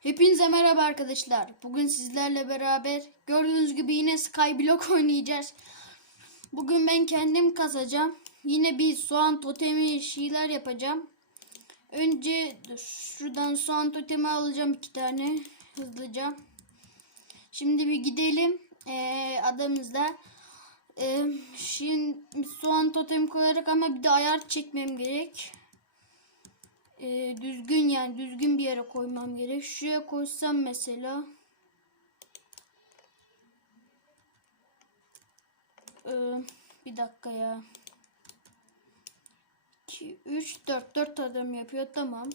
Hepinize merhaba arkadaşlar. Bugün sizlerle beraber gördüğünüz gibi yine Skyblock oynayacağız. Bugün ben kendim kazacağım. Yine bir soğan totemi şeyler yapacağım. Önce dur, şuradan soğan totemi alacağım iki tane hızlıca. Şimdi bir gidelim ee, adamızda. Ee, şimdi soğan totemi koyarak ama bir de ayar çekmem gerek. Ee, düzgün yani düzgün bir yere koymam gerek. Şuraya koysam mesela. Ee, bir dakika ya. 2, 3, 4. 4 adım yapıyor. Tamam.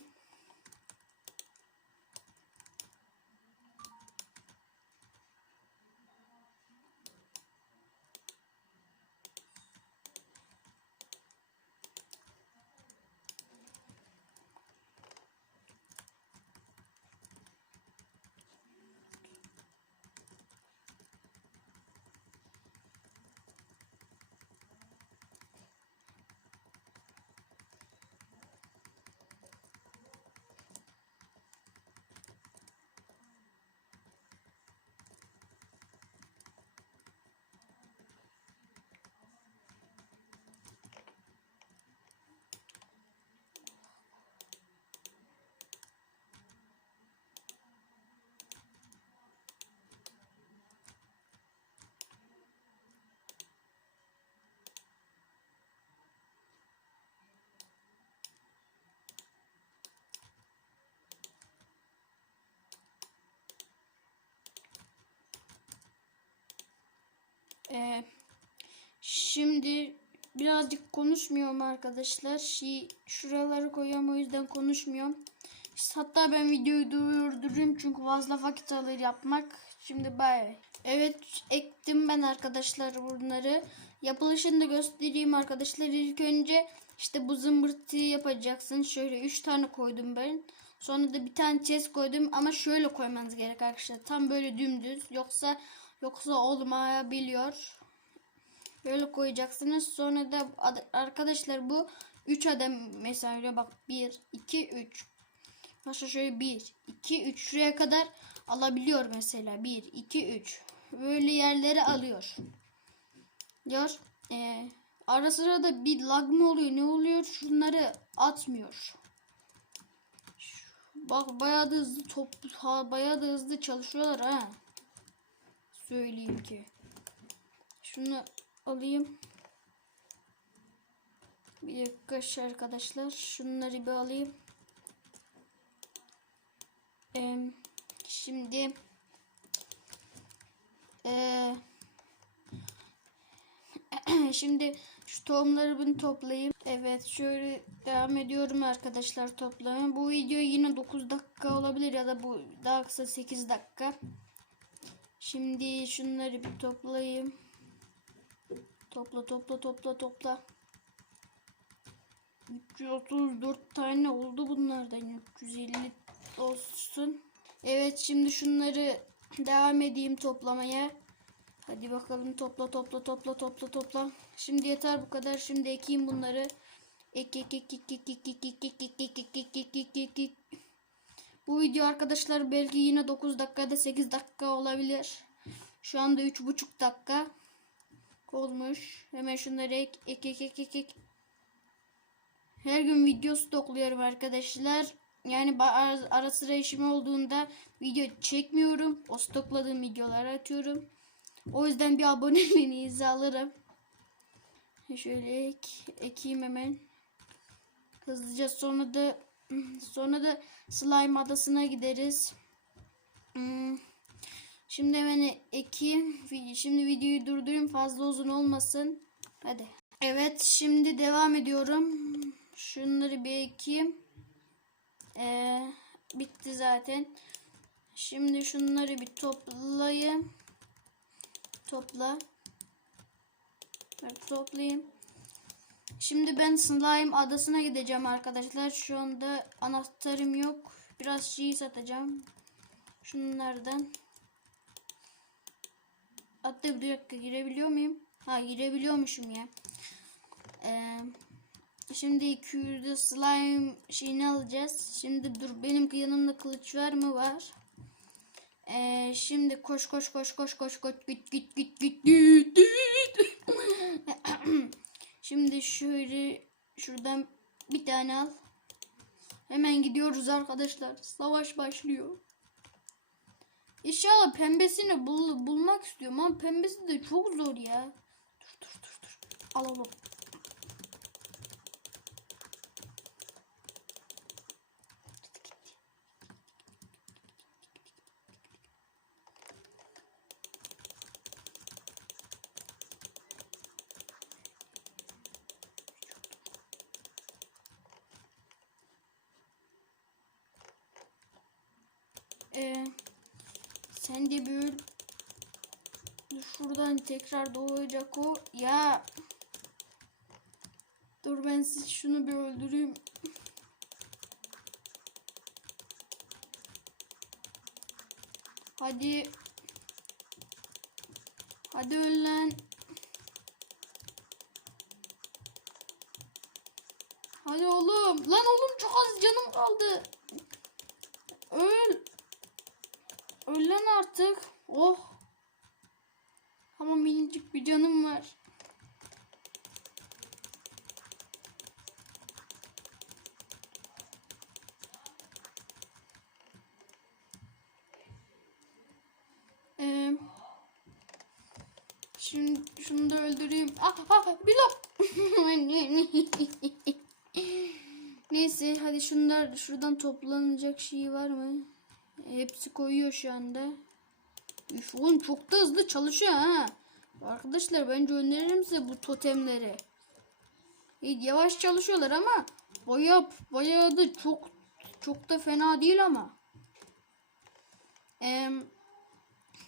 Ee, şimdi birazcık konuşmuyorum arkadaşlar. Şey, şuraları koyuyorum o yüzden konuşmuyorum. Hatta ben videoyu durdurayım çünkü fazla vakit alır yapmak. Şimdi bay. Evet ektim ben arkadaşlar bunları. Yapılışını da göstereyim arkadaşlar. İlk önce işte bu zımbırtıyı yapacaksın. Şöyle 3 tane koydum ben. Sonra da bir tane chest koydum ama şöyle koymanız gerek arkadaşlar. Tam böyle dümdüz. Yoksa yoksa olmayabiliyor. Böyle koyacaksınız. Sonra da ad- arkadaşlar bu 3 adım mesela bak 1 2 3 Başka şöyle 1 2 3 şuraya kadar alabiliyor mesela 1 2 3 böyle yerlere alıyor. Diyor. Ee, ara sıra da bir lag mı oluyor ne oluyor şunları atmıyor. Bak bayağı da hızlı top bayağı da hızlı çalışıyorlar ha. Söyleyeyim ki. Şunu alayım. Bir dakika şu arkadaşlar. Şunları bir alayım. Ee, şimdi ee, şimdi şu tohumları bunu toplayayım. Evet şöyle devam ediyorum arkadaşlar toplamaya. Bu video yine 9 dakika olabilir ya da bu daha kısa 8 dakika. Şimdi şunları bir toplayayım. Topla topla topla topla. 334 tane oldu bunlardan 350 olsun. Evet şimdi şunları devam edeyim toplamaya. Hadi bakalım topla topla topla topla topla. Şimdi yeter bu kadar. Şimdi ekeyim bunları. Ek ek ek ek ek ek ek ek ek ek ek ek ek. Bu video arkadaşlar belki yine 9 dakikada 8 dakika olabilir. Şu anda 3,5 dakika olmuş. Hemen şunları ek ek ek ek ek. ek. Her gün video stokluyorum arkadaşlar. Yani ara sıra işim olduğunda video çekmiyorum. O stokladığım videoları atıyorum. O yüzden bir aboneliğinizi alırım. Şöyle ek, ekeyim hemen. Hızlıca sonra da sonra da slime adasına gideriz. Hmm. Şimdi hemen. Vi- Şimdi videoyu durdurayım fazla uzun olmasın. Hadi. Evet şimdi devam ediyorum. Şunları bir ekeyim. Ee, bitti zaten. Şimdi şunları bir toplayayım. Topla. Toplayayım. Şimdi ben slime adasına gideceğim arkadaşlar. Şu anda anahtarım yok. Biraz şey satacağım. Şunlardan. Hatta bir dakika girebiliyor muyum? Ha girebiliyormuşum ya. Ee, Şimdi 200'de slime şeyini alacağız. Şimdi dur benim yanımda kılıç var mı? Var. Ee, şimdi koş koş koş koş koş koş git git git git git git. Şimdi şöyle şuradan bir tane al. Hemen gidiyoruz arkadaşlar. Savaş başlıyor. İnşallah pembesini bul bulmak istiyorum ama pembesi de çok zor ya. Dur dur dur dur. Alalım. Ee, sen de bir şuradan tekrar doğacak o. Ya dur ben siz şunu bir öldüreyim. Hadi. Hadi öl lan. Hadi oğlum. Lan oğlum çok az canım kaldı. Öl. Öl artık. Oh. Ama minicik bir canım var. Ee, şimdi şunu da öldüreyim. Ah ah blok. Neyse hadi şunlar şuradan toplanacak şey var mı? Hepsi koyuyor şu anda. Üf oğlum çok da hızlı çalışıyor ha. Arkadaşlar bence öneririm size bu totemleri. İyi, yavaş çalışıyorlar ama bayağı bayağı da çok çok da fena değil ama. Ee,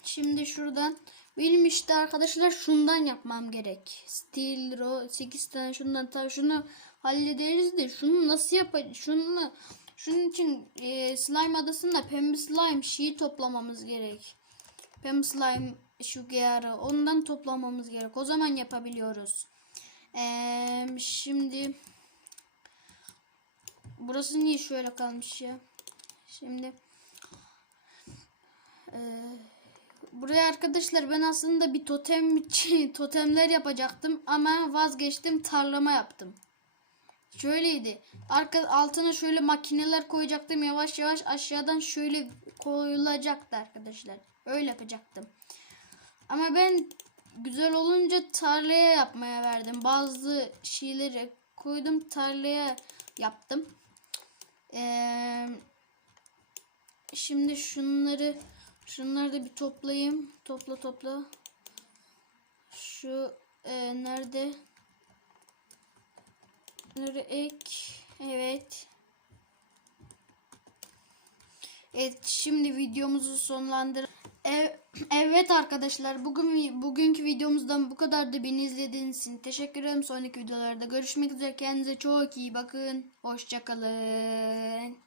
şimdi şuradan benim işte arkadaşlar şundan yapmam gerek. Steel ro 8 tane şundan tabii şunu hallederiz de şunu nasıl yapacağız? Şunu şunun için e, slime adasında pembe slime şeyi toplamamız gerek. Pembe slime şu geyarı ondan toplamamız gerek. O zaman yapabiliyoruz. Ee, şimdi burası niye şöyle kalmış ya? Şimdi ee, buraya arkadaşlar ben aslında bir totem totemler yapacaktım ama vazgeçtim tarlama yaptım. Şöyleydi. Arka altına şöyle makineler koyacaktım. Yavaş yavaş aşağıdan şöyle koyulacaktı arkadaşlar. Öyle yapacaktım. Ama ben güzel olunca tarlaya yapmaya verdim. Bazı şeyleri koydum tarlaya yaptım. Ee, şimdi şunları şunları da bir toplayayım. Topla topla. Şu e, nerede? Bunları ek. Evet. Evet şimdi videomuzu sonlandır. Ev, evet arkadaşlar bugün bugünkü videomuzdan bu kadar da beni izlediğiniz için teşekkür ederim. Sonraki videolarda görüşmek üzere. Kendinize çok iyi bakın. Hoşçakalın.